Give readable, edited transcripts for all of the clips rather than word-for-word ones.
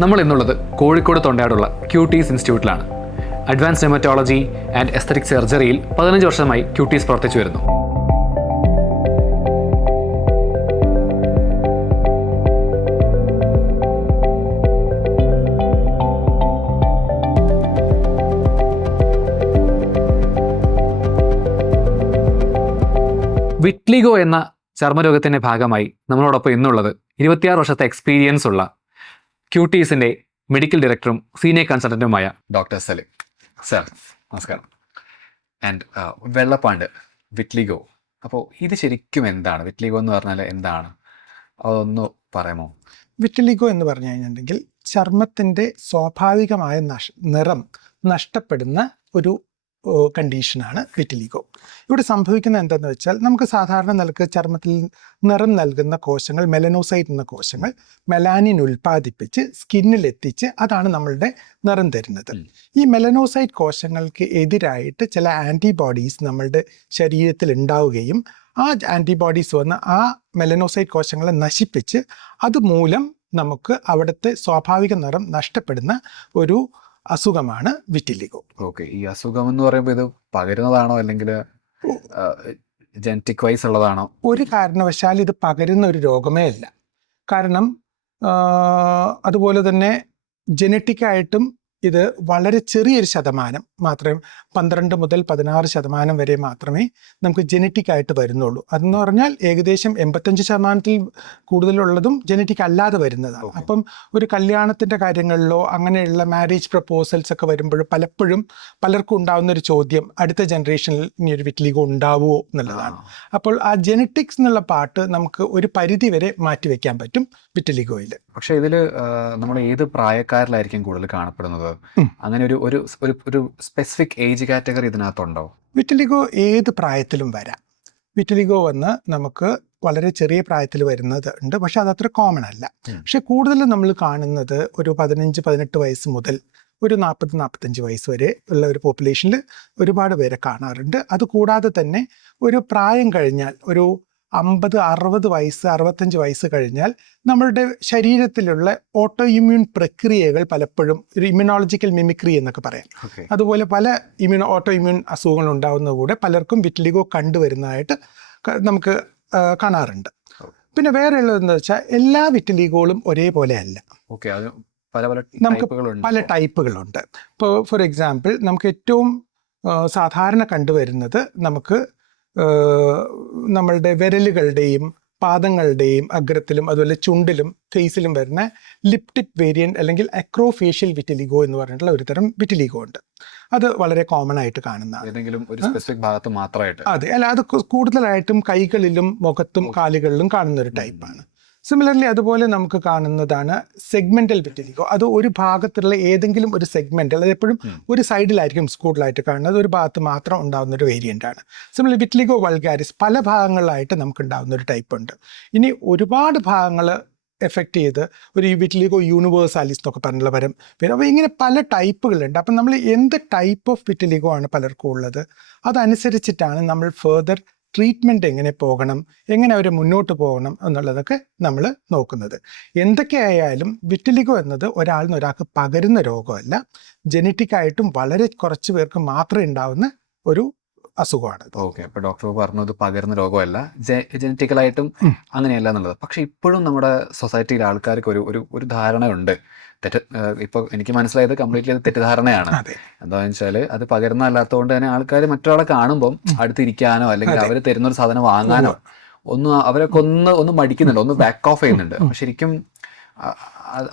നമ്മൾ ഇന്നുള്ളത് കോഴിക്കോട് തൊണ്ടയാടുള്ള ക്യൂട്ടീസ് ഇൻസ്റ്റിറ്റ്യൂട്ടിലാണ്. അഡ്വാൻസ് ഡെർമറ്റോളജി ആൻഡ് എസ്തറ്റിക് സർജറിയിൽ 15 വർഷമായി ക്യൂട്ടീസ് പ്രവർത്തിച്ചു വരുന്നു. വിറ്റ്ലിഗോ എന്ന ചർമ്മരോഗത്തിൻ്റെ ഭാഗമായി നമ്മളോടൊപ്പം ഇന്നുള്ളത് 26 വർഷത്തെ എക്സ്പീരിയൻസ് ഉള്ള ക്യൂട്ടീസിൻ്റെ മെഡിക്കൽ ഡയറക്ടറും സീനിയർ കൺസൾട്ടൻറ്റുമായ ഡോക്ടർ സലിം സർ. നമസ്കാരം. ആൻഡ് വെള്ളപ്പാണ്ട് വിറ്റ്ലിഗോ, അപ്പോൾ ഇത് ശരിക്കും എന്താണ്? വിറ്റ്ലിഗോ എന്ന് പറഞ്ഞാൽ എന്താണ്? അതൊന്ന് പറയാമോ? വിറ്റിലിഗോ എന്ന് പറഞ്ഞു കഴിഞ്ഞിട്ടുണ്ടെങ്കിൽ ചർമ്മത്തിൻ്റെ സ്വാഭാവികമായ നിറം നഷ്ടപ്പെടുന്ന ഒരു കണ്ടീഷനാണ് വിറ്റിലിഗോ. ഇവിടെ സംഭവിക്കുന്നത് എന്താണെന്ന് വെച്ചാൽ, നമുക്ക് സാധാരണ നിലക്ക് ചർമ്മത്തിൽ നിറം നൽകുന്ന കോശങ്ങൾ, മെലനോസൈറ്റ് എന്ന കോശങ്ങൾ മെലാനിൻ ഉൽപ്പാദിപ്പിച്ച് സ്കിന്നിൽ എത്തിച്ച് അതാണ് നമ്മളുടെ നിറം തരുന്നത്. ഈ മെലനോസൈറ്റ് കോശങ്ങൾക്ക് എതിരായിട്ട് ചില ആൻറ്റിബോഡീസ് നമ്മളുടെ ശരീരത്തിൽ ഉണ്ടാവുകയും ആ ആൻറ്റിബോഡീസ് വന്ന് ആ മെലനോസൈറ്റ് കോശങ്ങളെ നശിപ്പിച്ച് അതുമൂലം നമുക്ക് അവിടുത്തെ സ്വാഭാവിക നിറം നഷ്ടപ്പെടുന്ന ഒരു അസുഖമാണ് വിറ്റിലിഗോ. ഓക്കെ, ഈ അസുഖം എന്ന് പറയുമ്പോൾ ഇത് പകരുന്നതാണോ അല്ലെങ്കിൽ ജനറ്റിക് വൈസ് ഉള്ളതാണോ? ഒരു കാരണവശാൽ ഇത് പകരുന്ന ഒരു രോഗമേ അല്ല. കാരണം അതുപോലെ തന്നെ ജനറ്റിക്കായിട്ടും ഇത് വളരെ ചെറിയൊരു ശതമാനം മാത്രമേ, 12 മുതൽ 16% വരെ മാത്രമേ നമുക്ക് ജനറ്റിക്കായിട്ട് വരുന്നുള്ളൂ. അതെന്ന് പറഞ്ഞാൽ ഏകദേശം 85% കൂടുതലുള്ളതും ജനറ്റിക് അല്ലാതെ വരുന്നതാണ്. അപ്പം ഒരു കല്യാണത്തിൻ്റെ കാര്യങ്ങളിലോ അങ്ങനെയുള്ള മാരേജ് പ്രപ്പോസൽസ് ഒക്കെ വരുമ്പോൾ പലർക്കും ഉണ്ടാകുന്ന ഒരു ചോദ്യം, അടുത്ത ജനറേഷനിൽ ഇനി ഒരു വിറ്റ്ലിഗോ ഉണ്ടാവുമോ എന്നുള്ളതാണ്. അപ്പോൾ ആ ജനറ്റിക്സ് എന്നുള്ള പാർട്ട് നമുക്ക് ഒരു പരിധി വരെ മാറ്റിവെക്കാൻ പറ്റും വിറ്റ്ലിഗോയിൽ. പക്ഷേ ഇതിൽ നമ്മൾ ഏത് പ്രായക്കാരിലായിരിക്കും കൂടുതൽ കാണപ്പെടുന്നത്? അങ്ങനെ ഒരു സ്പെസിഫിക് ഏജ് കാറ്റഗറി ഇതിനകത്തുണ്ടോ? വിറ്റിലിഗോ ഏത് പ്രായത്തിലും വരാം. വിറ്റിലിഗോ വന്ന് നമുക്ക് വളരെ ചെറിയ പ്രായത്തിൽ വരുന്നത് ഉണ്ട്, പക്ഷെ അതത്ര കോമൺ അല്ല. പക്ഷെ കൂടുതലും നമ്മൾ കാണുന്നത് ഒരു 15-18 വയസ്സ് മുതൽ ഒരു 40-45 വയസ്സ് വരെ ഉള്ള ഒരു പോപ്പുലേഷനിൽ ഒരുപാട് പേരെ കാണാറുണ്ട്. അതുകൂടാതെ തന്നെ ഒരു പ്രായം കഴിഞ്ഞാൽ ഒരു 50-60 വയസ്സ് 65 വയസ്സ് കഴിഞ്ഞാൽ നമ്മളുടെ ശരീരത്തിലുള്ള ഓട്ടോ ഇമ്മ്യൂൺ പ്രക്രിയകൾ പലപ്പോഴും ഒരു ഇമ്മ്യൂണോളജിക്കൽ മിമിക്രി എന്നൊക്കെ പറയാം. അതുപോലെ പല ഓട്ടോ ഇമ്മ്യൂൺ അസുഖങ്ങൾ ഉണ്ടാകുന്ന കൂടെ പലർക്കും വിറ്റ്ലിഗോ കണ്ടുവരുന്നതായിട്ട് നമുക്ക് കാണാറുണ്ട്. പിന്നെ വേറെ ഉള്ളതെന്ന് വെച്ചാൽ എല്ലാ വിറ്റ്ലിഗോകളും ഒരേപോലെ അല്ല. നമുക്ക് പല ടൈപ്പുകളുണ്ട്. ഇപ്പോൾ ഫോർ എക്സാമ്പിൾ നമുക്ക് ഏറ്റവും സാധാരണ കണ്ടുവരുന്നത് നമുക്ക് നമ്മളുടെ വിരലുകളുടെയും പാദങ്ങളുടെയും അഗ്രത്തിലും അതുപോലെ ചുണ്ടിലും ഫേസിലും വരുന്ന ലിപ് ടിപ്പ് വേരിയൻറ്റ് അല്ലെങ്കിൽ അക്രോഫേഷ്യൽ വിറ്റിലിഗോ എന്ന് പറഞ്ഞിട്ടുള്ള ഒരു തരം വിറ്റിലിഗോ ഉണ്ട്. അത് വളരെ കോമൺ ആയിട്ട് കാണുന്നതാണ്. അതെ, അല്ല, അത് കൂടുതലായിട്ടും കൈകളിലും മുഖത്തും കാലുകളിലും കാണുന്ന ഒരു ടൈപ്പാണ്. സിമിലർലി അതുപോലെ നമുക്ക് കാണുന്നതാണ് സെഗ്മെന്റൽ വിറ്റിലിഗോ. അത് ഒരു ഭാഗത്തുള്ള ഏതെങ്കിലും ഒരു സെഗ്മെന്റ്, അത് എപ്പോഴും ഒരു സൈഡിലായിരിക്കും കൂടുതലായിട്ട് കാണുന്നത്, ഒരു ഭാഗത്ത് മാത്രം ഉണ്ടാകുന്ന ഒരു വേരിയൻ്റ് ആണ്. സിമിലർ വിറ്റിലിഗോ വൾഗാരിസ് പല ഭാഗങ്ങളിലായിട്ട് നമുക്ക് ഉണ്ടാകുന്ന ഒരു ടൈപ്പ് ഉണ്ട്. ഇനി ഒരുപാട് ഭാഗങ്ങൾ എഫക്റ്റ് ചെയ്ത് ഒരു വിറ്റിലിഗോ യൂണിവേഴ്സാലിസ് എന്നൊക്കെ പറഞ്ഞുള്ള പരം പേര്. അപ്പോൾ ഇങ്ങനെ പല ടൈപ്പുകളുണ്ട്. അപ്പം നമ്മൾ എന്ത് ടൈപ്പ് ഓഫ് വിറ്റിലിഗോ ആണ് പലർക്കും ഉള്ളത്, അതനുസരിച്ചിട്ടാണ് നമ്മൾ ഫെർദർ ട്രീറ്റ്മെൻറ്റ് എങ്ങനെ പോകണം, എങ്ങനെ അവർ മുന്നോട്ട് പോകണം എന്നുള്ളതൊക്കെ നമ്മൾ നോക്കുന്നത്. എന്തൊക്കെയായാലും വിറ്റിലിഗോ എന്നത് ഒരാളിൽ നിന്ന് ഒരാൾക്ക് പകരുന്ന രോഗമല്ല, ജനറ്റിക്കായിട്ടും വളരെ കുറച്ച് പേർക്ക് മാത്രമേ ഉണ്ടാവുന്ന ഒരു അസുഖമാണ്. ഓക്കെ, അപ്പോൾ ഡോക്ടർ പറഞ്ഞത് പകരുന്ന രോഗമല്ല, ജനറ്റിക്കലായിട്ടും അങ്ങനെയല്ല എന്നുള്ളത്. പക്ഷെ ഇപ്പോഴും നമ്മുടെ സൊസൈറ്റിയിൽ ആൾക്കാർക്ക് ഒരു ധാരണയുണ്ട്. ഇപ്പോൾ എനിക്ക് മനസ്സിലായത് കംപ്ലീറ്റ്ലി അത് തെറ്റിദ്ധാരണയാണ്. എന്താണെന്ന് വെച്ചാൽ അത് പകരുന്നതല്ലാത്തതുകൊണ്ട് തന്നെ ആൾക്കാർ മറ്റൊരാളെ കാണുമ്പം അടുത്തിരിക്കാനോ അല്ലെങ്കിൽ അവർ തരുന്നൊരു സാധനം വാങ്ങാനോ അവരൊക്കെ ഒന്ന് മടിക്കുന്നുണ്ട്, ഒന്ന് ബാക്ക് ഓഫ് ചെയ്യുന്നുണ്ട്. ശരിക്കും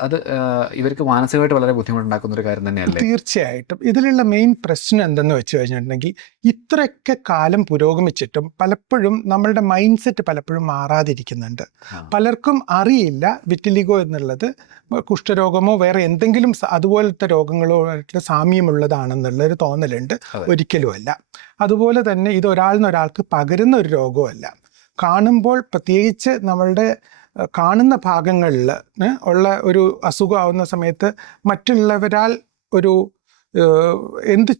അത് ഇവർക്ക് മാനസികമായിട്ട് വളരെ ബുദ്ധിമുട്ടുണ്ടാക്കുന്ന ഒരു കാര്യം തന്നെയല്ലേ? തീർച്ചയായിട്ടും. ഇതിലുള്ള മെയിൻ പ്രശ്നം എന്തെന്ന് വെച്ച് കഴിഞ്ഞിട്ടുണ്ടെങ്കിൽ, ഇത്രയൊക്കെ കാലം പുരോഗമിച്ചിട്ടും പലപ്പോഴും നമ്മളുടെ മൈൻഡ് സെറ്റ് പലപ്പോഴും മാറാതിരിക്കുന്നുണ്ട്. പലർക്കും അറിയില്ല വിറ്റിലിഗോ എന്നുള്ളത് കുഷ്ഠരോഗമോ വേറെ എന്തെങ്കിലും അതുപോലത്തെ രോഗങ്ങളോ ആയിട്ട് സാമ്യമുള്ളതാണെന്നുള്ളൊരു തോന്നലുണ്ട്. ഒരിക്കലുമല്ല. അതുപോലെ തന്നെ ഇത് ഒരാളിൽ നിന്ന് ഒരാൾക്ക് പകരുന്ന ഒരു രോഗമല്ല. കാണുമ്പോൾ പ്രത്യേകിച്ച് നമ്മളുടെ കാണുന്ന ഭാഗങ്ങളിൽ ഉള്ള ഒരു അസുഖമാവുന്ന സമയത്ത് മറ്റുള്ളവരാൽ ഒരു എന്ത്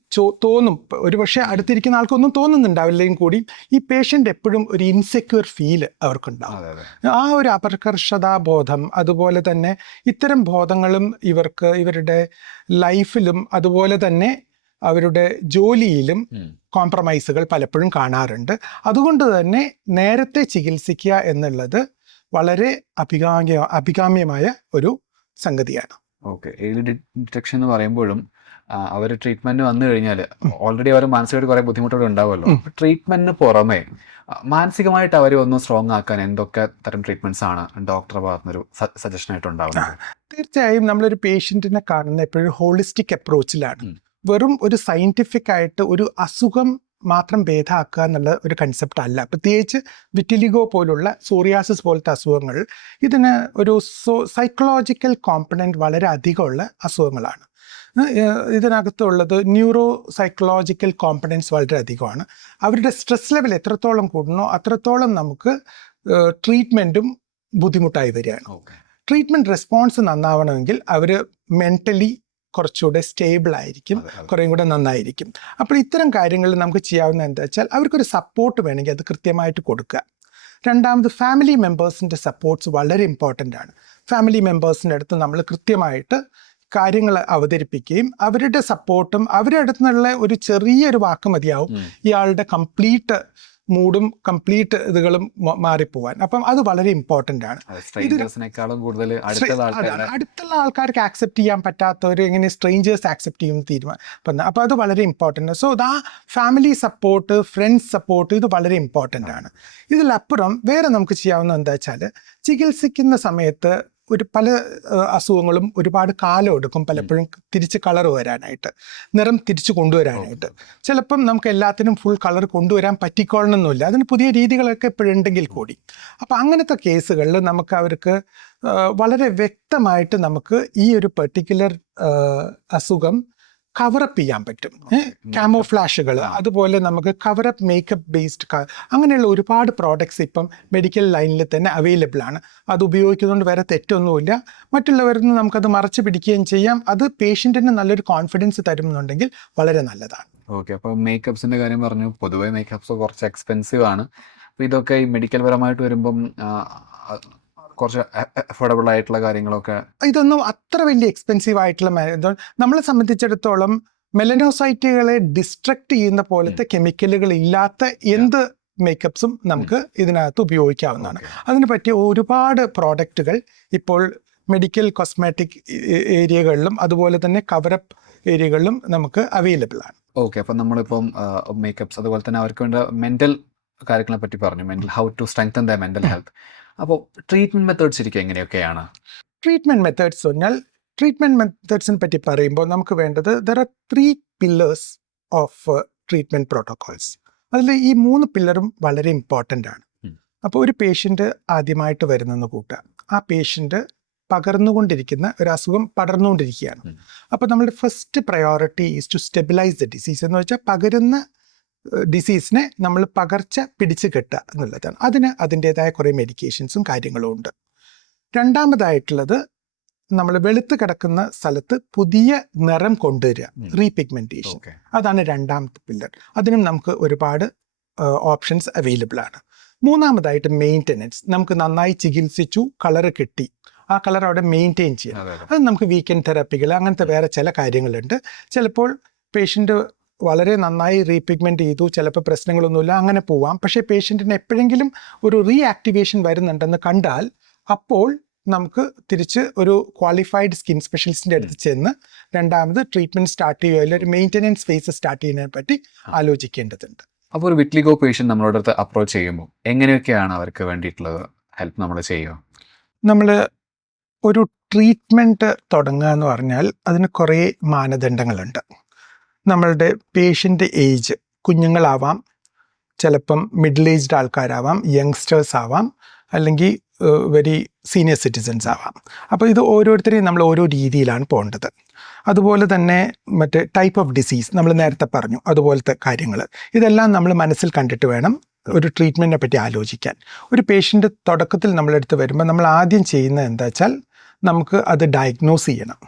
തോന്നും, ഒരുപക്ഷെ അടുത്തിരിക്കുന്ന ആൾക്കൊന്നും തോന്നുന്നുണ്ടാവില്ലെങ്കിൽ കൂടി ഈ പേഷ്യൻ്റ് എപ്പോഴും ഒരു ഇൻസെക്യൂർ ഫീൽ അവർക്കുണ്ടാവും. ആ ഒരു അപകർഷതാബോധം, അതുപോലെ തന്നെ ഇത്തരം ബോധങ്ങളും ഇവരുടെ ലൈഫിലും അതുപോലെ തന്നെ അവരുടെ ജോലിയിലും കോംപ്രമൈസുകൾ പലപ്പോഴും കാണാറുണ്ട്. അതുകൊണ്ട് തന്നെ നേരത്തെ ചികിത്സിക്കുക എന്നുള്ളത് വളരെ അഭികാമ്യമായ ഒരു സംഗതിയാണ്. ഓക്കെ, ഏർലി ഡിറ്റക്ഷൻ എന്ന് പറയുമ്പോഴും അവർ ട്രീറ്റ്മെന്റ് വന്നു കഴിഞ്ഞാൽ ഓൾറെഡി അവർ മാനസികമായിട്ട് കുറേ ബുദ്ധിമുട്ടുകൾ ഉണ്ടാവുമല്ലോ. ട്രീറ്റ്മെന്റിന് പുറമെ മാനസികമായിട്ട് അവരെ ഒന്ന് സ്ട്രോങ് ആക്കാൻ എന്തൊക്കെ തരം ട്രീറ്റ്മെന്റ്സ് ആണ് ഡോക്ടറുടെ ഭാഗത്തുനിന്നൊരു സജഷൻ ആയിട്ട് ഉണ്ടാവുന്നത്? തീർച്ചയായും നമ്മളൊരു പേഷ്യൻറ്റിനെ കാണുന്ന എപ്പോഴും ഹോളിസ്റ്റിക് അപ്രോച്ചിലാണ്. വെറും ഒരു സയന്റിഫിക് ആയിട്ട് ഒരു അസുഖം മാത്രം ഭേദമാക്കുക എന്നുള്ള ഒരു കൺസെപ്റ്റ് അല്ല. പ്രത്യേകിച്ച് വിറ്റിലിഗോ പോലുള്ള സോറിയാസിസ് പോലത്തെ അസുഖങ്ങൾ ഇതിന് ഒരു സൈക്കോളജിക്കൽ കോമ്പണൻറ്റ് വളരെ അധികമുള്ള അസുഖങ്ങളാണ്. ഇതിനകത്തുള്ളത് ന്യൂറോ സൈക്കോളജിക്കൽ കോമ്പണൻസ് വളരെ അധികമാണ്. അവരുടെ സ്ട്രെസ് ലെവൽ എത്രത്തോളം കൂടുന്നോ അത്രത്തോളം നമുക്ക് ട്രീറ്റ്മെൻറ്റും ബുദ്ധിമുട്ടായി വരികയാണ്. ട്രീറ്റ്മെൻറ്റ് റെസ്പോൺസ് നന്നാവണമെങ്കിൽ അവർ മെൻ്റലി കുറച്ചുകൂടെ സ്റ്റേബിൾ ആയിരിക്കും, കുറേയും കൂടെ നന്നായിരിക്കും. അപ്പോൾ ഇത്തരം കാര്യങ്ങളിൽ നമുക്ക് ചെയ്യാവുന്ന എന്താ വെച്ചാൽ അവർക്കൊരു സപ്പോർട്ട് വേണമെങ്കിൽ അത് കൃത്യമായിട്ട് കൊടുക്കുക. രണ്ടാമത് ഫാമിലി മെമ്പേഴ്സിൻ്റെ സപ്പോർട്ട്സ് വളരെ ഇമ്പോർട്ടൻ്റ് ആണ്. ഫാമിലി മെമ്പേഴ്സിൻ്റെ അടുത്ത് നമ്മൾ കൃത്യമായിട്ട് കാര്യങ്ങൾ അവതരിപ്പിക്കുകയും അവരുടെ സപ്പോർട്ടും അവരുടെ അടുത്ത് നിന്നുള്ള ഒരു ചെറിയൊരു വാക്ക് മതിയാവും ഇയാളുടെ കംപ്ലീറ്റ് മൂഡും കംപ്ലീറ്റ് ഇതുകളും മാറിപ്പോവാൻ. അപ്പം അത് വളരെ ഇമ്പോർട്ടൻ്റ് ആണ്. അടുത്തുള്ള ആൾക്കാർക്ക് ആക്സെപ്റ്റ് ചെയ്യാൻ പറ്റാത്തവർ എങ്ങനെ സ്ട്രേഞ്ചേഴ്സ് ആക്സെപ്റ്റ് ചെയ്യും തീരുമാനം. അപ്പോൾ അത് വളരെ ഇമ്പോർട്ടൻ്റ്. സോ ആ ഫാമിലി സപ്പോർട്ട്, ഫ്രണ്ട്സ് സപ്പോർട്ട്, ഇത് വളരെ ഇമ്പോർട്ടൻ്റ് ആണ്. ഇതിലപ്പുറം വേറെ നമുക്ക് ചെയ്യാവുന്നത് എന്താ വെച്ചാൽ ചികിത്സിക്കുന്ന സമയത്ത് പല അസുഖങ്ങളും ഒരുപാട് കാലം എടുക്കും പലപ്പോഴും തിരിച്ച് കളർ വരാനായിട്ട്, നിറം തിരിച്ച് കൊണ്ടുവരാനായിട്ട്. ചിലപ്പം നമുക്ക് എല്ലാത്തിനും ഫുൾ കളർ കൊണ്ടുവരാൻ പറ്റിക്കോളണമെന്നില്ല, അതിന് പുതിയ രീതികളൊക്കെ ഇപ്പോഴുണ്ടെങ്കിൽ കൂടി. അപ്പം അങ്ങനത്തെ കേസുകളിൽ നമുക്ക് അവർക്ക് വളരെ വ്യക്തമായിട്ട് നമുക്ക് ഈ ഒരു പെർട്ടിക്കുലർ അസുഖം കവറപ്പ് ചെയ്യാൻ പറ്റും. ക്യാമോഫ്ലാഷുകൾ, അതുപോലെ നമുക്ക് കവറപ്പ് മേക്കപ്പ് ബേസ്ഡ് അങ്ങനെയുള്ള ഒരുപാട് പ്രോഡക്ട്സ് ഇപ്പം മെഡിക്കൽ ലൈനിൽ തന്നെ അവൈലബിൾ ആണ്. അത് ഉപയോഗിക്കുന്നതുകൊണ്ട് വേറെ തെറ്റൊന്നുമില്ല. മറ്റുള്ളവരിൽ നിന്ന് നമുക്കത് മറച്ചു പിടിക്കുകയും ചെയ്യാം. അത് പേഷ്യൻറ്റിന് നല്ലൊരു കോൺഫിഡൻസ് തരുന്നുണ്ടെങ്കിൽ വളരെ നല്ലതാണ്. ഓക്കെ, അപ്പോൾ മേക്കപ്സിൻ്റെ കാര്യം പറഞ്ഞു. പൊതുവേ മേക്കപ്സ് കുറച്ച് എക്സ്പെൻസീവ് ആണ്. അപ്പോൾ ഇതൊക്കെ ഈ മെഡിക്കൽ പരമായിട്ട് വരുമ്പം കുറച്ച് അഫോർഡബിൾ ആയിട്ടുള്ള കാര്യങ്ങളൊക്കെ, ഇതൊന്നും അത്ര വലിയ എക്സ്പെൻസീവ് ആയിട്ടുള്ള നമ്മളെ സംബന്ധിച്ചിടത്തോളം മെലനോസൈറ്റുകളെ ഡിസ്ട്രക്ട് ചെയ്യുന്ന പോലത്തെ കെമിക്കലുകൾ ഇല്ലാത്ത എന്ത് മേക്കപ്സും നമുക്ക് ഇതിനകത്ത് ഉപയോഗിക്കാവുന്നതാണ്. അതിന് പറ്റിയ ഒരുപാട് പ്രോഡക്റ്റുകൾ ഇപ്പോൾ മെഡിക്കൽ കോസ്മെറ്റിക് ഏരിയകളിലും അതുപോലെ തന്നെ കവറപ്പ് ഏരിയകളിലും നമുക്ക് അവൈലബിൾ ആണ്. ഓക്കെ, അപ്പം നമ്മളിപ്പം മേക്കപ്സ് അതുപോലെ തന്നെ അവർക്ക് വേണ്ട മെൻ്റൽ കാര്യങ്ങളെ പറ്റി പറഞ്ഞു, mental how to strengthen the mental health. അപ്പോൾ ട്രീറ്റ്മെൻറ്റ് മെത്തേഡ്സ് ശരിക്കും എങ്ങനെയൊക്കെയാണ്? ട്രീറ്റ്മെൻറ്റ് മെത്തേഡ്സ് പറഞ്ഞാൽ ട്രീറ്റ്മെൻറ്റ് മെത്തേഡ്സിനെ പറ്റി പറയുമ്പോൾ നമുക്ക് വേണ്ടത് there are 3 pillars of treatment protocols. അതിൽ ഈ 3 പില്ലറും വളരെ ഇമ്പോർട്ടൻ്റ് ആണ്. അപ്പോൾ ഒരു പേഷ്യൻ്റ് ആദ്യമായിട്ട് വരുന്നെന്ന് കൂട്ടുക, ആ പേഷ്യൻ്റ് പകർന്നുകൊണ്ടിരിക്കുന്ന ഒരു അസുഖം പടർന്നുകൊണ്ടിരിക്കുകയാണ്. അപ്പോൾ നമ്മുടെ first priority is to stabilise the disease. എന്ന് വെച്ചാൽ പകരുന്ന ഡിസീസിനെ നമ്മൾ പകർച്ച പിടിച്ചു കെട്ടുക എന്നുള്ളതാണ്. അതിന് അതിൻ്റേതായ കുറേ മെഡിക്കേഷൻസും കാര്യങ്ങളും ഉണ്ട്. രണ്ടാമതായിട്ടുള്ളത് നമ്മൾ വെളുത്ത് കിടക്കുന്ന സ്ഥലത്ത് പുതിയ നിറം കൊണ്ടുവരിക, റീപിഗ്മെൻറ്റേഷൻ. അതാണ് രണ്ടാമത്തെ പില്ലർ. അതിനും നമുക്ക് ഒരുപാട് ഓപ്ഷൻസ് അവൈലബിൾ ആണ്. മൂന്നാമതായിട്ട് മെയിൻ്റനൻസ്. നമുക്ക് നന്നായി ചികിത്സിച്ചു, കളറ് കിട്ടി, ആ കളർ അവിടെ മെയിൻറ്റെയിൻ ചെയ്യാം. അത് നമുക്ക് വീക്കെൻഡ് തെറാപ്പികൾ അങ്ങനത്തെ വേറെ ചില കാര്യങ്ങളുണ്ട്. ചിലപ്പോൾ പേഷ്യൻ്റ് വളരെ നന്നായി റീപിഗ്മെൻറ്റ് ചെയ്തു, ചിലപ്പോൾ പ്രശ്നങ്ങളൊന്നുമില്ല, അങ്ങനെ പോവാം. പക്ഷേ പേഷ്യൻറ്റിന് എപ്പോഴെങ്കിലും ഒരു റീആക്ടിവേഷൻ വരുന്നുണ്ടെന്ന് കണ്ടാൽ അപ്പോൾ നമുക്ക് തിരിച്ച് ഒരു ക്വാളിഫൈഡ് സ്കിൻ സ്പെഷ്യലിസ്റ്റിൻ്റെ അടുത്ത് ചെന്ന് രണ്ടാമത് ട്രീറ്റ്മെൻറ്റ് സ്റ്റാർട്ട് ചെയ്യുക, അല്ലെങ്കിൽ ഒരു മെയിൻ്റനൻസ് ഫേസ് സ്റ്റാർട്ട് ചെയ്യുന്നതിനെ പറ്റി ആലോചിക്കേണ്ടതുണ്ട്. അപ്പോൾ ഒരു വിറ്റ്ലിഗോ പേഷ്യൻ്റ് നമ്മളോട് അടുത്ത് അപ്രോച്ച് ചെയ്യുമ്പോൾ എങ്ങനെയൊക്കെയാണ് അവർക്ക് വേണ്ടിയിട്ടുള്ളത് ഹെൽപ്പ് നമ്മൾ ചെയ്യുക? നമ്മൾ ഒരു ട്രീറ്റ്മെൻറ്റ് തുടങ്ങുക എന്ന് പറഞ്ഞാൽ അതിന് കുറേ മാനദണ്ഡങ്ങളുണ്ട്. നമ്മളുടെ പേഷ്യൻ്റ് ഏജ്, കുഞ്ഞുങ്ങളാവാം, ചിലപ്പം മിഡിൽ ഏജ്ഡ് ആൾക്കാരാവാം, യങ്സ്റ്റേഴ്സ് ആവാം, അല്ലെങ്കിൽ വെരി സീനിയർ സിറ്റിസൺസ് ആവാം. അപ്പോൾ ഇത് ഓരോരുത്തരെയും നമ്മൾ ഓരോ രീതിയിലാണ് പോകേണ്ടത്. അതുപോലെ തന്നെ മറ്റേ ടൈപ്പ് ഓഫ് ഡിസീസ് നമ്മൾ നേരത്തെ പറഞ്ഞു, അതുപോലത്തെ കാര്യങ്ങൾ ഇതെല്ലാം നമ്മൾ മനസ്സിൽ കണ്ടിട്ട് വേണം ഒരു ട്രീറ്റ്മെൻറ്റിനെ പറ്റി ആലോചിക്കാൻ. ഒരു പേഷ്യൻ്റ് തുടക്കത്തിൽ നമ്മളെടുത്ത് വരുമ്പോൾ നമ്മൾ ആദ്യം ചെയ്യുന്നത് എന്താ വെച്ചാൽ നമുക്ക് അത് ഡയഗ്നോസ് ചെയ്യണം.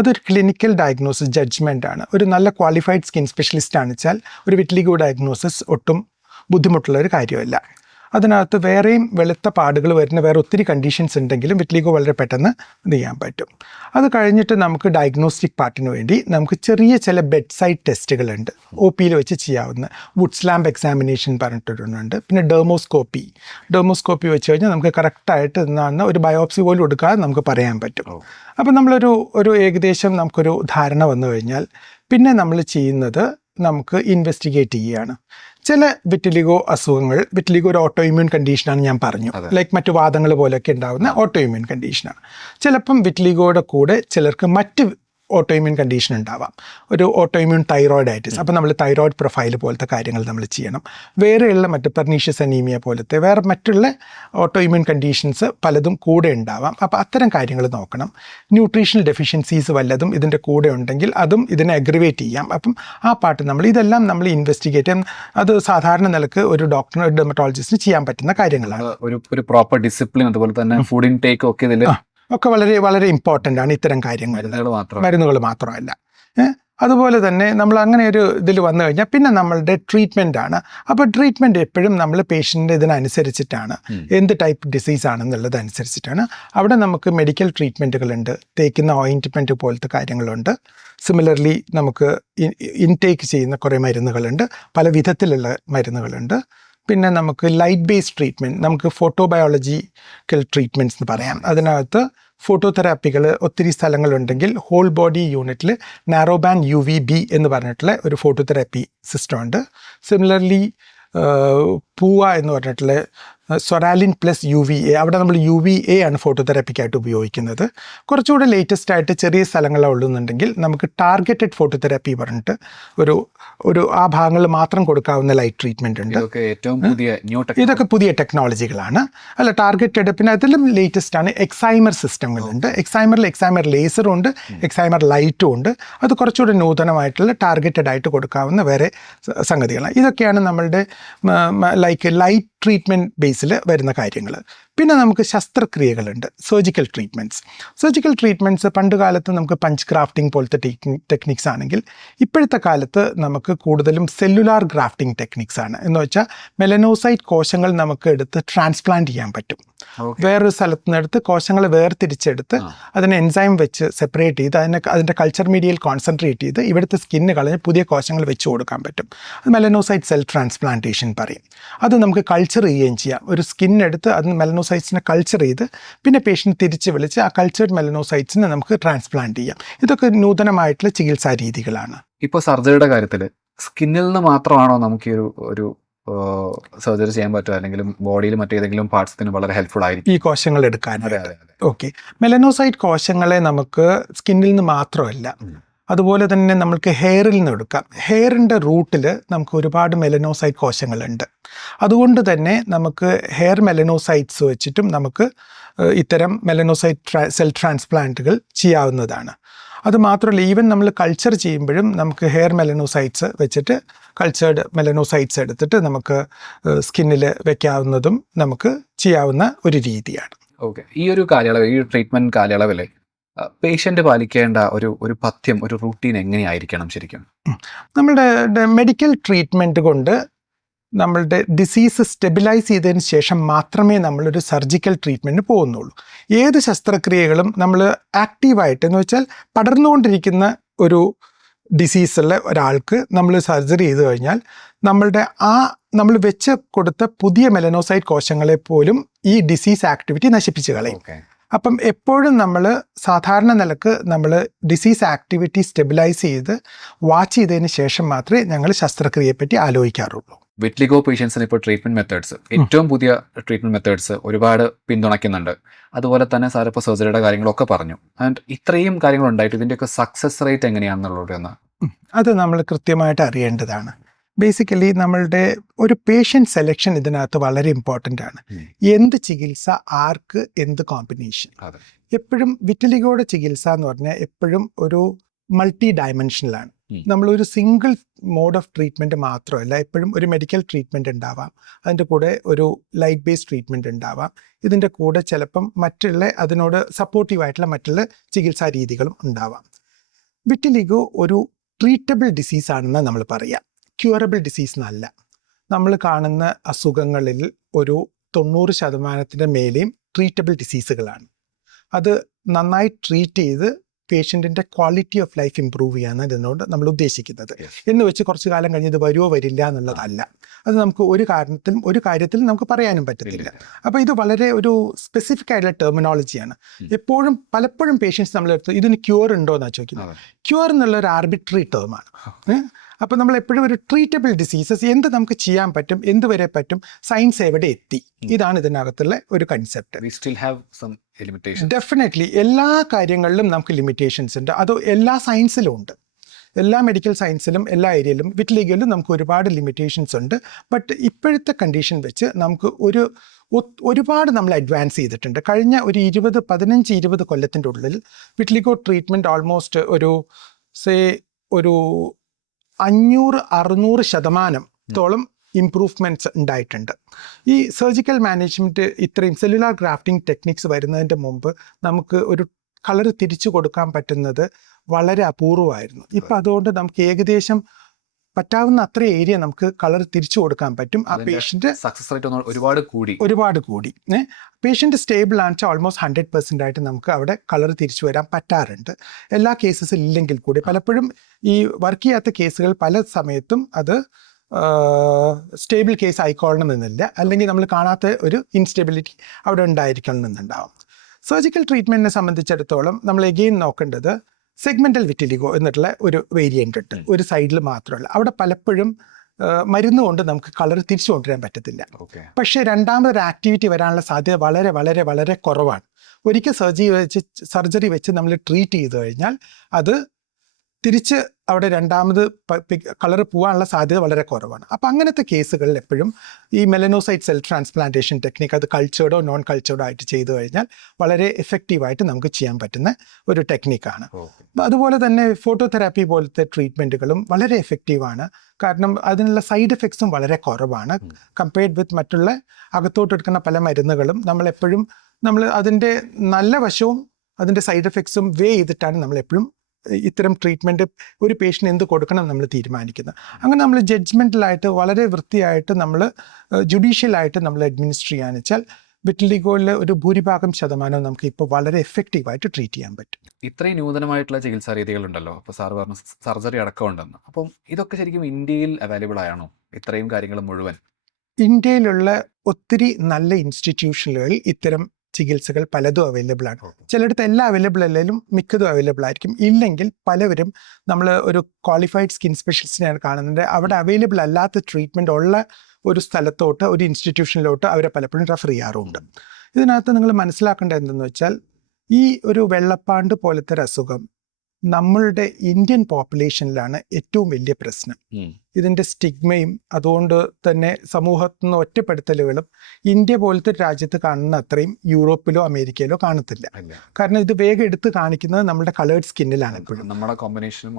അതൊരു ക്ലിനിക്കൽ ഡയഗ്നോസിസ് ജഡ്ജ്മെൻ്റ് ആണ്. ഒരു നല്ല ക്വാളിഫൈഡ് സ്കിൻ സ്പെഷ്യലിസ്റ്റ് ആണ് വെച്ചാൽ ഒരു വിറ്റ്ലിഗോ ഡയഗ്നോസിസ് ഒട്ടും ബുദ്ധിമുട്ടുള്ള ഒരു കാര്യമല്ല. അതിനകത്ത് വേറെയും വെളുത്ത പാടുകൾ വരുന്ന വേറെ ഒത്തിരി കണ്ടീഷൻസ് ഉണ്ടെങ്കിലും വിറ്റ്ലിഗോ വളരെ പെട്ടെന്ന് ഇത് ചെയ്യാൻ പറ്റും. അത് കഴിഞ്ഞിട്ട് നമുക്ക് ഡയഗ്നോസ്റ്റിക് പാർട്ടിന് വേണ്ടി നമുക്ക് ചെറിയ ചില ബെഡ് സൈഡ് ടെസ്റ്റുകളുണ്ട്, ഒ പിയിൽ വെച്ച് ചെയ്യാവുന്ന. വുഡ്സ് ലാമ്പ് എക്സാമിനേഷൻ പറഞ്ഞിട്ടുണ്ട്. പിന്നെ ഡെർമോസ്കോപ്പി വെച്ച് കഴിഞ്ഞാൽ നമുക്ക് കറക്റ്റായിട്ട് എന്നാണ് ഒരു ബയോപ്സി പോലും എടുക്കാതെ നമുക്ക് പറയാൻ പറ്റും. അപ്പോൾ നമ്മളൊരു ഏകദേശം നമുക്കൊരു ധാരണ വന്നു കഴിഞ്ഞാൽ പിന്നെ നമ്മൾ ചെയ്യുന്നത് നമുക്ക് ഇൻവെസ്റ്റിഗേറ്റ് ചെയ്യുകയാണ്. ചില വിറ്റിലിഗോ അസുഖങ്ങൾ, വിറ്റിലിഗോ ഒരു ഓട്ടോ ഇമ്മ്യൂൺ കണ്ടീഷനാണ് ഞാൻ പറഞ്ഞു, ലൈക്ക് മറ്റു വാദങ്ങൾ പോലെയൊക്കെ ഉണ്ടാകുന്ന ഓട്ടോ ഇമ്മ്യൂൺ കണ്ടീഷനാണ്. ചിലപ്പം വിറ്റിലിഗോയുടെ കൂടെ ചിലർക്ക് മറ്റ് ഓട്ടോ ഇമ്മ്യൂൺ കണ്ടീഷൻ ഉണ്ടാവാം, ഒരു ഓട്ടോ ഇമ്മ്യൂൺ തൈറോയിഡൈറ്റിസ്. അപ്പോൾ നമ്മൾ തൈറോയിഡ് പ്രൊഫൈൽ പോലത്തെ കാര്യങ്ങൾ നമ്മൾ ചെയ്യണം. വേറെയുള്ള മറ്റ് പെർനീഷ്യസ് അനീമിയ പോലത്തെ വേറെ മറ്റുള്ള ഓട്ടോ ഇമ്മ്യൂൺ കണ്ടീഷൻസ് പലതും കൂടെ ഉണ്ടാവാം. അപ്പോൾ അത്തരം കാര്യങ്ങൾ നോക്കണം. ന്യൂട്രീഷണൽ ഡെഫിഷ്യൻസീസ് വല്ലതും ഇതിൻ്റെ കൂടെ ഉണ്ടെങ്കിൽ അതും ഇതിനെ അഗ്രിവേറ്റ് ചെയ്യാം. അപ്പം ആ പാട്ട് ഇതെല്ലാം നമ്മൾ ഇൻവെസ്റ്റിഗേറ്റ് ചെയ്യാം. അത് സാധാരണ നിലക്ക് ഒരു ഡോക്ടറിന്, ഒരു ഡെർമറ്റോളജിസ്റ്റിന് ചെയ്യാൻ പറ്റുന്ന കാര്യങ്ങളാണ്. ഒരു പ്രോപ്പർ ഡിസിപ്ലിൻ, അതുപോലെ തന്നെ ഫുഡ് ഇൻടേക്ക് ഒക്കെ ഇതിൽ ഒക്കെ വളരെ വളരെ ഇമ്പോർട്ടൻ്റ് ആണ്. ഇത്തരം കാര്യങ്ങൾ മരുന്നുകൾ മാത്രമല്ല. അതുപോലെ തന്നെ നമ്മൾ അങ്ങനെ ഒരു ഇതിൽ വന്നു കഴിഞ്ഞാൽ പിന്നെ നമ്മളുടെ ട്രീറ്റ്മെൻ്റ് ആണ്. അപ്പോൾ ട്രീറ്റ്മെൻറ്റ് എപ്പോഴും നമ്മൾ പേഷ്യൻ്റ് ഇതിനനുസരിച്ചിട്ടാണ്, എന്ത് ടൈപ്പ് ഡിസീസ് ആണെന്നുള്ളത് അനുസരിച്ചിട്ടാണ്. അവിടെ നമുക്ക് മെഡിക്കൽ ട്രീറ്റ്മെൻറ്റുകളുണ്ട്, തേക്കുന്ന ഓയിൻറ്റ്മെൻറ്റ് പോലത്തെ കാര്യങ്ങളുണ്ട്. സിമിലർലി നമുക്ക് ഇൻടേക്ക് ചെയ്യുന്ന കുറേ മരുന്നുകളുണ്ട്, പല വിധത്തിലുള്ള മരുന്നുകളുണ്ട്. പിന്നെ നമുക്ക് ലൈറ്റ് ബേസ്ഡ് ട്രീറ്റ്മെൻറ്റ്, നമുക്ക് ഫോട്ടോബയോളജിക്കൽ ട്രീറ്റ്മെൻറ്റ്സ് എന്ന് പറയാം. അതിനകത്ത് ഫോട്ടോതെറാപ്പികൾ ഒത്തിരി സ്ഥലങ്ങളുണ്ടെങ്കിൽ ഹോൾ ബോഡി യൂണിറ്റിൽ നാരോ ബാൻഡ് UVB എന്ന് പറഞ്ഞിട്ടുള്ള ഒരു ഫോട്ടോതെറാപ്പി സിസ്റ്റം ഉണ്ട്. സിമിലർലി പൂവ എന്ന് പറഞ്ഞിട്ടുള്ള സൊറാലിൻ പ്ലസ് UVA, അവിടെ നമ്മൾ UVA ആണ് ഫോട്ടോതെറാപ്പിക്കായിട്ട് ഉപയോഗിക്കുന്നത്. കുറച്ചുകൂടെ ലേറ്റസ്റ്റ് ആയിട്ട് ചെറിയ സ്ഥലങ്ങളെ ഉള്ളുന്നുണ്ടെങ്കിൽ നമുക്ക് ടാർഗറ്റഡ് ഫോട്ടോതെറാപ്പി പറഞ്ഞിട്ട് ഒരു ആ ഭാഗങ്ങൾ മാത്രം കൊടുക്കാവുന്ന ലൈറ്റ് ട്രീറ്റ്മെൻറ്റ് ഉണ്ട്. ഇതൊക്കെ പുതിയ ടെക്നോളജികളാണ്. അല്ല, ടാർഗറ്റഡ്. പിന്നെ അതിലും ലേറ്റസ്റ്റ് ആണ് എക്സൈമർ സിസ്റ്റങ്ങളുണ്ട്. എക്സൈമർ ലേസറും ഉണ്ട്, എക്സൈമർ ലൈറ്റും ഉണ്ട്. അത് കുറച്ചുകൂടെ നൂതനമായിട്ടുള്ള ടാർഗറ്റഡ് ആയിട്ട് കൊടുക്കാവുന്ന വേറെ സംഗതികളാണ്. ഇതൊക്കെയാണ് നമ്മളുടെ ലൈക്ക് ലൈറ്റ് ട്രീറ്റ്മെൻറ്റ് ബേസിൽ വരുന്ന കാര്യങ്ങൾ. പിന്നെ നമുക്ക് ശസ്ത്രക്രിയകളുണ്ട്, സർജിക്കൽ ട്രീറ്റ്മെൻറ്റ്സ്. പണ്ട് കാലത്ത് നമുക്ക് പഞ്ച് ഗ്രാഫ്റ്റിംഗ് പോലത്തെ ടെക്നിക്സ് ആണെങ്കിൽ ഇപ്പോഴത്തെ കാലത്ത് നമുക്ക് കൂടുതലും സെല്ലുലാർ ഗ്രാഫ്റ്റിംഗ് ടെക്നിക്സ് ആണ്. എന്ന് വെച്ചാൽ മെലനോസൈറ്റ് കോശങ്ങൾ നമുക്ക് എടുത്ത് ട്രാൻസ്പ്ലാന്റ് ചെയ്യാൻ പറ്റും. വേറൊരു സ്ഥലത്ത് നിന്ന് എടുത്ത് കോശങ്ങളെ വേർതിരിച്ചെടുത്ത് അതിനെ എൻസൈം വെച്ച് സെപ്പറേറ്റ് ചെയ്ത് അതിൻ്റെ കൾച്ചർ മീഡിയയിൽ കോൺസെൻട്രേറ്റ് ചെയ്ത് ഇവിടുത്തെ സ്കിന്ന് കളഞ്ഞ് പുതിയ കോശങ്ങൾ വെച്ച് കൊടുക്കാൻ പറ്റും. അത് മെലനോസൈറ്റ് സെൽ ട്രാൻസ്പ്ലാന്റേഷൻ പറയും. അത് നമുക്ക് കൾച്ചർ ചെയ്യുകയും ചെയ്യാം. ഒരു സ്കിന്നെടുത്ത് അതിന് മെലനോസൈറ്റ്സിനെ കൾച്ചർ ചെയ്ത് പിന്നെ പേഷ്യൻ്റ് തിരിച്ച് വിളിച്ച് ആ കൾച്ചർഡ് മെലനോസൈറ്റ്സിനെ നമുക്ക് ട്രാൻസ്പ്ലാന്റ് ചെയ്യാം. ഇതൊക്കെ നൂതനമായിട്ടുള്ള ചികിത്സാ രീതികളാണ്. ഇപ്പോൾ സർജറിയുടെ കാര്യത്തിൽ സ്കിന്നിൽ നിന്ന് മാത്രമാണോ നമുക്ക് ഒരു സർജറി ചെയ്യാൻ പറ്റുക, അല്ലെങ്കിൽ ബോഡിയിൽ മറ്റേതെങ്കിലും പാർട്സിന് വളരെ ഹെൽപ്ഫുൾ ആയിരിക്കും ഈ കോശങ്ങൾ എടുക്കാൻ? ഓക്കെ, മെലനോസൈറ്റ് കോശങ്ങളെ നമുക്ക് സ്കിന്നിൽ നിന്ന് മാത്രമല്ല, അതുപോലെ തന്നെ നമുക്ക് ഹെയറിൽ നിന്ന് എടുക്കാം. ഹെയറിൻ്റെ റൂട്ടിൽ നമുക്ക് ഒരുപാട് മെലനോസൈറ്റ് കോശങ്ങളുണ്ട്. അതുകൊണ്ട് തന്നെ നമുക്ക് ഹെയർ മെലനോസൈറ്റ്സ് വെച്ചിട്ടും നമുക്ക് ഇത്തരം മെലനോസൈറ്റ് സെൽ ട്രാൻസ്പ്ലാന്റുകൾ ചെയ്യാവുന്നതാണ്. അതുമാത്രമല്ല, ഈവൻ നമ്മൾ കൾച്ചർ ചെയ്യുമ്പോഴും നമുക്ക് ഹെയർ മെലനോസൈറ്റ്സ് വെച്ചിട്ട് കൾച്ചേർഡ് മെലനോസൈറ്റ്സ് എടുത്തിട്ട് നമുക്ക് സ്കിന്നിൽ വെക്കാവുന്നതും നമുക്ക് ചെയ്യാവുന്ന ഒരു രീതിയാണ്. ഓക്കെ, ഈ ഒരു കാലയളവ്, ഈ ട്രീറ്റ്മെൻറ്റ് കാലയളവിൽ പേഷ്യൻ്റ് പാലിക്കേണ്ട ഒരു പഥ്യം, ഒരു റൂട്ടീൻ എങ്ങനെയായിരിക്കണം ശരിക്കും? നമ്മളുടെ മെഡിക്കൽ ട്രീറ്റ്മെൻറ്റ് കൊണ്ട് നമ്മളുടെ ഡിസീസ് സ്റ്റെബിലൈസ് ചെയ്തതിന് ശേഷം മാത്രമേ നമ്മളൊരു സർജിക്കൽ ട്രീറ്റ്മെൻറ്റിന് പോകുന്നുള്ളൂ. ഏത് ശസ്ത്രക്രിയകളും നമ്മൾ ആക്റ്റീവായിട്ട്, എന്ന് വെച്ചാൽ പടർന്നുകൊണ്ടിരിക്കുന്ന ഒരു ഡിസീസുള്ള ഒരാൾക്ക് നമ്മൾ സർജറി ചെയ്ത് കഴിഞ്ഞാൽ നമ്മൾ വെച്ച് കൊടുത്ത പുതിയ മെലനോസൈറ്റ് കോശങ്ങളെ പോലും ഈ ഡിസീസ് ആക്ടിവിറ്റി നശിപ്പിച്ച് കളയും. അപ്പം എപ്പോഴും നമ്മൾ സാധാരണ നിലക്ക് നമ്മൾ ഡിസീസ് ആക്ടിവിറ്റി സ്റ്റെബിലൈസ് ചെയ്ത് വാച്ച് ചെയ്തതിന് ശേഷം മാത്രമേ ഞങ്ങൾ ശസ്ത്രക്രിയയെപ്പറ്റി ആലോചിക്കാറുള്ളൂ. വിറ്റ്ലിഗോ പേഷ്യൻസിന് ഇപ്പോൾ ട്രീറ്റ്മെൻറ്റ് മെത്തേഡ്സ്, ഏറ്റവും പുതിയ ട്രീറ്റ്മെൻറ്റ് മെത്തേഡ്സ് ഒരുപാട് പിന്തുണയ്ക്കുന്നുണ്ട്. അതുപോലെ തന്നെ സാർ ഇപ്പോൾ സർജറിയുടെ കാര്യങ്ങളൊക്കെ പറഞ്ഞു. ആൻഡ് ഇത്രയും കാര്യങ്ങളുണ്ടായിട്ട് ഇതിൻ്റെയൊക്കെ സക്സസ് റേറ്റ് എങ്ങനെയാണെന്നുള്ളതെന്ന് അത് നമ്മൾ കൃത്യമായിട്ട് അറിയേണ്ടതാണ്. ബേസിക്കലി നമ്മളുടെ ഒരു പേഷ്യൻ്റ് സെലക്ഷൻ ഇതിനകത്ത് വളരെ ഇമ്പോർട്ടൻ്റ് ആണ്. എന്ത് ചികിത്സ, ആർക്ക്, എന്ത് കോമ്പിനേഷൻ. എപ്പോഴും വിറ്റ്ലിഗോയുടെ ചികിത്സ എന്ന് പറഞ്ഞാൽ എപ്പോഴും ഒരു മൾട്ടി ഡയമെൻഷനിലാണ്. നമ്മളൊരു സിംഗിൾ മോഡ് ഓഫ് ട്രീറ്റ്മെൻറ്റ് മാത്രമല്ല, എപ്പോഴും ഒരു മെഡിക്കൽ ട്രീറ്റ്മെൻറ്റ് ഉണ്ടാവാം, അതിൻ്റെ കൂടെ ഒരു ലൈറ്റ് ബേസ്ഡ് ട്രീറ്റ്മെൻറ്റ് ഉണ്ടാവാം, ഇതിൻ്റെ കൂടെ ചിലപ്പം അതിനോട് സപ്പോർട്ടീവായിട്ടുള്ള മറ്റുള്ള ചികിത്സാ രീതികളും ഉണ്ടാവാം. വിറ്റിലിഗോ ഒരു ട്രീറ്റബിൾ ഡിസീസാണെന്ന് നമ്മൾ പറയാം, ക്യൂറബിൾ ഡിസീസ് എന്നല്ല. നമ്മൾ കാണുന്ന അസുഖങ്ങളിൽ ഒരു 90% മേലെയും ട്രീറ്റബിൾ ഡിസീസുകളാണ്. അത് നന്നായി ട്രീറ്റ് ചെയ്ത് പേഷ്യൻറ്റിൻ്റെ ക്വാളിറ്റി ഓഫ് ലൈഫ് ഇമ്പ്രൂവ് ചെയ്യാനാണ് ഇതിനോട് നമ്മൾ ഉദ്ദേശിക്കുന്നത്. എന്ന് വെച്ച് കുറച്ച് കാലം കഴിഞ്ഞ് ഇത് വരുമോ വരില്ല എന്നുള്ളതല്ല. അത് നമുക്ക് ഒരു കാര്യത്തിലും നമുക്ക് പറയാനും പറ്റത്തില്ല. അപ്പോൾ ഇത് വളരെ ഒരു സ്പെസിഫിക് ആയിട്ടുള്ള ടെർമിനോളജിയാണ്. പലപ്പോഴും പേഷ്യൻസ് നമ്മളെടുത്ത് ഇതിന് ക്യൂർ ഉണ്ടോ എന്നാണ് ചോദിക്കുന്നത്. ക്യൂർ എന്നുള്ള ഒരു ആർബിട്രറി ടേമാണ്. അപ്പോൾ നമ്മൾ എപ്പോഴും ഒരു ട്രീറ്റബിൾ ഡിസീസസ് എന്ത് നമുക്ക് ചെയ്യാൻ പറ്റും, എന്ത് വരെ പറ്റും, സയൻസ് എവിടെ എത്തി, ഇതാണ് ഇതിനകത്തുള്ള ഒരു കൺസെപ്റ്റ്. ഡെഫിനറ്റ്ലി എല്ലാ കാര്യങ്ങളിലും നമുക്ക് ലിമിറ്റേഷൻസ് ഉണ്ട്. അത് എല്ലാ സയൻസിലും ഉണ്ട്. എല്ലാ മെഡിക്കൽ സയൻസിലും എല്ലാ ഏരിയയിലും വിറ്റിലിഗോയിലും നമുക്ക് ഒരുപാട് ലിമിറ്റേഷൻസ് ഉണ്ട്. ബട്ട് ഇപ്പോഴത്തെ കണ്ടീഷൻ വെച്ച് നമുക്ക് ഒരുപാട് നമ്മൾ അഡ്വാൻസ് ചെയ്തിട്ടുണ്ട്. കഴിഞ്ഞ ഒരു 15-20 കൊല്ലത്തിൻ്റെ ഉള്ളിൽ വിറ്റിലിഗോ ട്രീറ്റ്മെൻറ്റ് ഓൾമോസ്റ്റ് ഒരു 500-600% ഇംപ്രൂവ്മെൻറ്റ്സ് ഉണ്ടായിട്ടുണ്ട്. ഈ സർജിക്കൽ മാനേജ്മെൻറ്റ് ഇത്രയും സെല്ലുലാർ ഗ്രാഫ്റ്റിംഗ് ടെക്നിക്സ് വരുന്നതിൻ്റെ മുമ്പ് നമുക്ക് ഒരു കളർ തിരിച്ചു കൊടുക്കാൻ പറ്റുന്നത് വളരെ അപൂർവമായിരുന്നു. ഇപ്പം അതുകൊണ്ട് നമുക്ക് ഏകദേശം പറ്റാവുന്ന അത്ര ഏരിയ നമുക്ക് കളർ തിരിച്ചു കൊടുക്കാൻ പറ്റും. ആ പേഷ്യൻ്റ് സക്സസ് റേറ്റ് ഒരുപാട് കൂടി പേഷ്യൻ്റ് സ്റ്റേബിൾ ആണെന്ന് ഓൾമോസ്റ്റ് 100% ആയിട്ട് നമുക്ക് അവിടെ കളർ തിരിച്ചു വരാൻ പറ്റാറുണ്ട്. എല്ലാ കേസസിൽ ഇല്ലെങ്കിൽ കൂടി പലപ്പോഴും ഈ വർക്ക് ചെയ്യാത്ത കേസുകൾ പല സമയത്തും അത് സ്റ്റേബിൾ കേസ് ആയിക്കൊള്ളണമെന്നില്ല, അല്ലെങ്കിൽ നമ്മൾ കാണാത്ത ഒരു ഇൻസ്റ്റെബിലിറ്റി അവിടെ ഉണ്ടായിരിക്കണമെന്നുണ്ടാവും. സർജിക്കൽ ട്രീറ്റ്മെൻറ്റിനെ സംബന്ധിച്ചിടത്തോളം നമ്മൾ എഗെയിൻ നോക്കേണ്ടത് സെഗ്മെൻ്റൽ വിറ്റിലിഗോ എന്നുള്ള ഒരു വേരിയൻ്റ് ഉണ്ട്, ഒരു സൈഡിൽ മാത്രമല്ല. അവിടെ പലപ്പോഴും മരുന്ന് കൊണ്ട് നമുക്ക് കളർ തിരിച്ചു കൊണ്ടുവരാൻ പറ്റത്തില്ല. പക്ഷേ രണ്ടാമതൊരു ആക്ടിവിറ്റി വരാനുള്ള സാധ്യത വളരെ വളരെ വളരെ കുറവാണ്. ഒരിക്കൽ സർജറി വെച്ച് നമ്മൾ ട്രീറ്റ് ചെയ്ത് കഴിഞ്ഞാൽ അത് തിരിച്ച് അവിടെ രണ്ടാമത് കളർ പോകാനുള്ള സാധ്യത വളരെ കുറവാണ്. അപ്പോൾ അങ്ങനത്തെ കേസുകളിൽ എപ്പോഴും ഈ മെലനോസൈറ്റ് സെൽ ട്രാൻസ്പ്ലാന്റേഷൻ ടെക്നിക്ക് അത് കൾച്ചേർഡോ നോൺ കൾച്ചേർഡോ ആയിട്ട് ചെയ്തു കഴിഞ്ഞാൽ വളരെ എഫക്റ്റീവായിട്ട് നമുക്ക് ചെയ്യാൻ പറ്റുന്ന ഒരു ടെക്നിക്കാണ്. അതുപോലെ തന്നെ ഫോട്ടോതെറാപ്പി പോലത്തെ ട്രീറ്റ്മെൻറ്റുകളും വളരെ എഫക്റ്റീവാണ്. കാരണം അതിനുള്ള സൈഡ് എഫക്ട്സും വളരെ കുറവാണ് കമ്പയർഡ് വിത്ത് മറ്റുള്ള അകത്തോട്ടെടുക്കുന്ന പല മരുന്നുകളും. നമ്മൾ അതിൻ്റെ നല്ല വശവും അതിൻ്റെ സൈഡ് എഫക്ട്സും ചെയ്തിട്ടാണ് നമ്മളെപ്പോഴും ഇത്തരം ട്രീറ്റ്മെൻറ്റ് ഒരു പേഷ്യൻ്റ് എന്ത് കൊടുക്കണം നമ്മൾ തീരുമാനിക്കുന്നത്. അങ്ങനെ നമ്മൾ ജഡ്ജ്മെൻ്റലായിട്ട് വളരെ വൃത്തിയായിട്ട് നമ്മൾ ജുഡീഷ്യലായിട്ട് നമ്മൾ അഡ്മിനിസ്റ്റർ ചെയ്യാന്ന് വെച്ചാൽ വിറ്റിലിഗോയിൽ ഒരു ഭൂരിഭാഗം ശതമാനവും നമുക്ക് ഇപ്പോൾ വളരെ എഫക്റ്റീവായിട്ട് ട്രീറ്റ് ചെയ്യാൻ പറ്റും. ഇത്രയും നൂതനമായിട്ടുള്ള ചികിത്സാ രീതികളുണ്ടല്ലോ, അപ്പോൾ സാറ് പറഞ്ഞു സർജറി അടക്കം ഉണ്ടെന്ന്. അപ്പം ഇതൊക്കെ ശരിക്കും ഇന്ത്യയിൽ അവൈലബിൾ ആണോ? ഇത്രയും കാര്യങ്ങൾ മുഴുവൻ ഇന്ത്യയിലുള്ള ഒത്തിരി നല്ല ഇൻസ്റ്റിറ്റ്യൂഷനുകളിൽ ഇത്തരം ചികിത്സകൾ പലതും അവൈലബിൾ ആണ്. ചിലയിടത്ത് എല്ലാം അവൈലബിൾ അല്ലെങ്കിലും മിക്കതും അവൈലബിൾ ആയിരിക്കും. ഇല്ലെങ്കിൽ പലവരും നമ്മൾ ഒരു ക്വാളിഫൈഡ് സ്കിൻ സ്പെഷ്യലിസ്റ്റിനെയാണ് കാണുന്നത്. അവിടെ അവൈലബിൾ അല്ലാത്ത ട്രീറ്റ്മെൻറ്റ് ഉള്ള ഒരു സ്ഥലത്തോട്ട്, ഒരു ഇൻസ്റ്റിറ്റ്യൂഷനിലോട്ട് അവരെ പലപ്പോഴും റെഫർ ചെയ്യാറുണ്ട്. ഇതിനകത്ത് നിങ്ങൾ മനസ്സിലാക്കേണ്ടത് എന്തെന്ന് വെച്ചാൽ ഈ ഒരു വെള്ളപ്പാണ്ട് പോലത്തെ ഒരു അസുഖം നമ്മളുടെ ഇന്ത്യൻ പോപ്പുലേഷനിലാണ് ഏറ്റവും വലിയ പ്രശ്നം. ഇതിൻ്റെ സ്റ്റിഗ്മയും അതുകൊണ്ട് തന്നെ സമൂഹത്തിൽ നിന്ന് ഒറ്റപ്പെടുത്തലുകളും ഇന്ത്യ പോലത്തെ രാജ്യത്ത് കാണുന്ന അത്രയും യൂറോപ്പിലോ അമേരിക്കയിലോ കാണത്തില്ല. കാരണം ഇത് വേഗം എടുത്ത് കാണിക്കുന്നത് നമ്മുടെ കളേർഡ് സ്കിന്നിലാണ്. എപ്പോഴും നമ്മുടെ കോമ്പിനേഷനും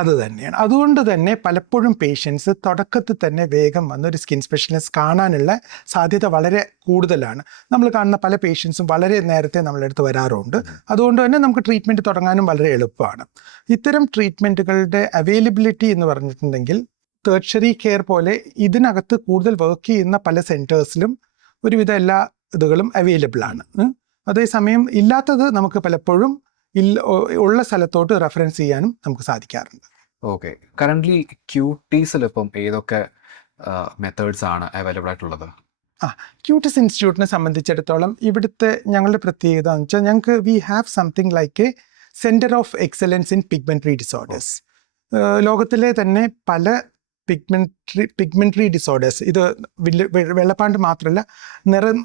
അത് തന്നെയാണ്. അതുകൊണ്ട് തന്നെ പലപ്പോഴും പേഷ്യൻസ് തുടക്കത്തിൽ തന്നെ വേഗം വന്ന് ഒരു സ്കിൻ സ്പെഷ്യലിസ്റ്റ് കാണാനുള്ള സാധ്യത വളരെ കൂടുതലാണ്. നമ്മൾ കാണുന്ന പല പേഷ്യൻസും വളരെ നേരത്തെ നമ്മളെടുത്ത് വരാറുണ്ട്. അതുകൊണ്ട് തന്നെ നമുക്ക് ട്രീറ്റ്മെൻറ്റ് തുടങ്ങാനും വളരെ എളുപ്പമാണ്. ഇത്തരം ട്രീറ്റ്മെൻറ്റുകളുടെ അവൈലബിലിറ്റി എന്ന് പറഞ്ഞിട്ടുണ്ടെങ്കിൽ ടേർഷ്യറി കെയർ പോലെ ഇതിനകത്ത് കൂടുതൽ വർക്ക് ചെയ്യുന്ന പല സെൻറ്റേഴ്സിലും ഒരുവിധ എല്ലാ ഇതുകളും അവൈലബിൾ ആണ്. അതേസമയം ഇല്ലാത്തത് നമുക്ക് പലപ്പോഴും ഉള്ള സ്ഥലത്തോട്ട് റെഫറൻസ് ചെയ്യാനും നമുക്ക് സാധിക്കാറുണ്ട്. ഓക്കെ, കറൻ്റ്ലി ക്യൂട്ടീസിൽ ഇപ്പം ഏതൊക്കെ മെത്തേഡ്സ് ആണ് അവൈലബിൾ ആയിട്ടുള്ളത്? ക്യൂട്ടിസ് ഇൻസ്റ്റിറ്റ്യൂട്ടിനെ സംബന്ധിച്ചിടത്തോളം ഇവിടുത്തെ ഞങ്ങളുടെ പ്രത്യേകത എന്ന് വെച്ചാൽ ഞങ്ങൾക്ക് we have something like a centre of excellence in pigmentary disorders. ലോകത്തിലെ തന്നെ പല പിഗ്മെൻ്ററി ഡിസോർഡേഴ്സ്, ഇത് വെള്ളപ്പാണ്ട് മാത്രമല്ല നിറം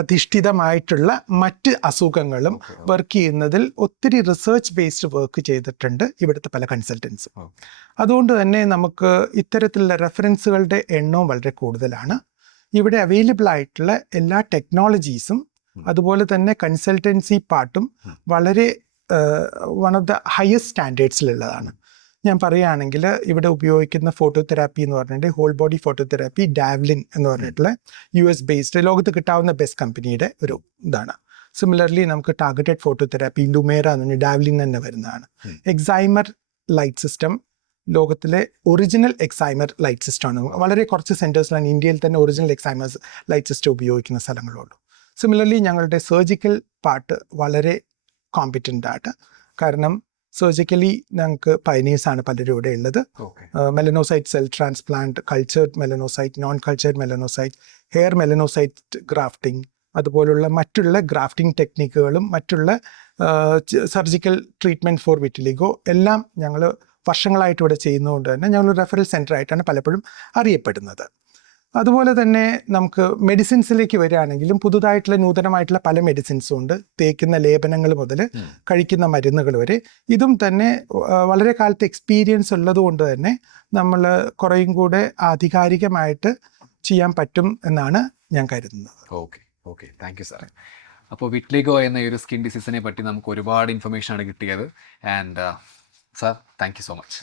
അധിഷ്ഠിതമായിട്ടുള്ള മറ്റ് അസുഖങ്ങളും വർക്ക് ചെയ്യുന്നതിൽ ഒത്തിരി റിസർച്ച് ബേസ്ഡ് വർക്ക് ചെയ്തിട്ടുണ്ട് ഇവിടുത്തെ പല കൺസൾട്ടൻസും. അതുകൊണ്ട് തന്നെ നമുക്ക് ഇത്തരത്തിലുള്ള റെഫറൻസുകളുടെ എണ്ണവും വളരെ കൂടുതലാണ്. ഇവിടെ അവൈലബിൾ ആയിട്ടുള്ള എല്ലാ ടെക്നോളജീസും അതുപോലെ തന്നെ കൺസൾട്ടൻസി പാർട്ടും വളരെ വൺ ഓഫ് ദ ഹയസ്റ്റ് സ്റ്റാൻഡേർഡ്സിലുള്ളതാണ്. ഞാൻ പറയുകയാണെങ്കിൽ ഇവിടെ ഉപയോഗിക്കുന്ന ഫോട്ടോതെറാപ്പി എന്ന് പറഞ്ഞിട്ട് ഹോൾ ബോഡി ഫോട്ടോതെറാപ്പി ഡാവ്ലിൻ എന്ന് പറഞ്ഞിട്ടുള്ള US ബേസ്ഡ് ലോകത്ത് കിട്ടാവുന്ന ബെസ്റ്റ് കമ്പനിയുടെ ഒരു ഇതാണ്. സിമിലർലി നമുക്ക് ടാർഗറ്റഡ് ഫോട്ടോതെറാപ്പി ലുമേറ എന്ന് പറഞ്ഞ ഡാവ്ലിൻ തന്നെ വരുന്നതാണ്. എക്സൈമർ ലൈറ്റ് സിസ്റ്റം ലോകത്തിലെ ഒറിജിനൽ എക്സൈമർ ലൈറ്റ് സിസ്റ്റമാണ്. വളരെ കുറച്ച് സെൻറ്റേഴ്സിലാണ് ഇന്ത്യയിൽ തന്നെ ഒറിജിനൽ എക്സൈമേഴ്സ് ലൈറ്റ് സിസ്റ്റം ഉപയോഗിക്കുന്ന സ്ഥലങ്ങളുള്ളൂ. സിമിലർലി ഞങ്ങളുടെ സർജിക്കൽ പാർട്ട് വളരെ കോമ്പറ്റൻ്റ് ആണ്. കാരണം സർജിക്കലി ഞങ്ങൾക്ക് പയനീഴ്സാണ് പലരും ഇവിടെ ഉള്ളത്. Melanocyte cell transplant, cultured melanocyte, non cultured melanocyte, hair melanocyte grafting, അതുപോലുള്ള മറ്റുള്ള ഗ്രാഫ്റ്റിംഗ് ടെക്നിക്കുകളും മറ്റുള്ള സർജിക്കൽ ട്രീറ്റ്മെൻറ്റ് ഫോർ വിറ്റിലിഗോ എല്ലാം ഞങ്ങൾ വർഷങ്ങളായിട്ട് ഇവിടെ ചെയ്യുന്നതുകൊണ്ട് തന്നെ ഞങ്ങൾ റെഫറൽ സെൻ്റർ ആയിട്ടാണ് പലപ്പോഴും അറിയപ്പെടുന്നത്. അതുപോലെ തന്നെ നമുക്ക് മെഡിസിൻസിലേക്ക് വരികയാണെങ്കിലും പുതുതായിട്ടുള്ള നൂതനമായിട്ടുള്ള പല മെഡിസിൻസും ഉണ്ട്. തേക്കുന്ന ലേപനങ്ങൾ മുതൽ കഴിക്കുന്ന മരുന്നുകൾ വരെ. ഇതും തന്നെ വളരെ കാലത്ത് എക്സ്പീരിയൻസ് ഉള്ളത് കൊണ്ട് തന്നെ നമ്മൾ കുറേയും കൂടെ ആധികാരികമായിട്ട് ചെയ്യാൻ പറ്റും എന്നാണ് ഞാൻ കരുതുന്നത്. ഓക്കെ താങ്ക് യു സാറേ. അപ്പോൾ വിറ്റ്ലിഗോ എന്ന ഈ ഒരു സ്കിൻ ഡിസീസിനെ പറ്റി നമുക്ക് ഒരുപാട് ഇൻഫർമേഷൻ ആണ് കിട്ടിയത്. And sir thank you so much.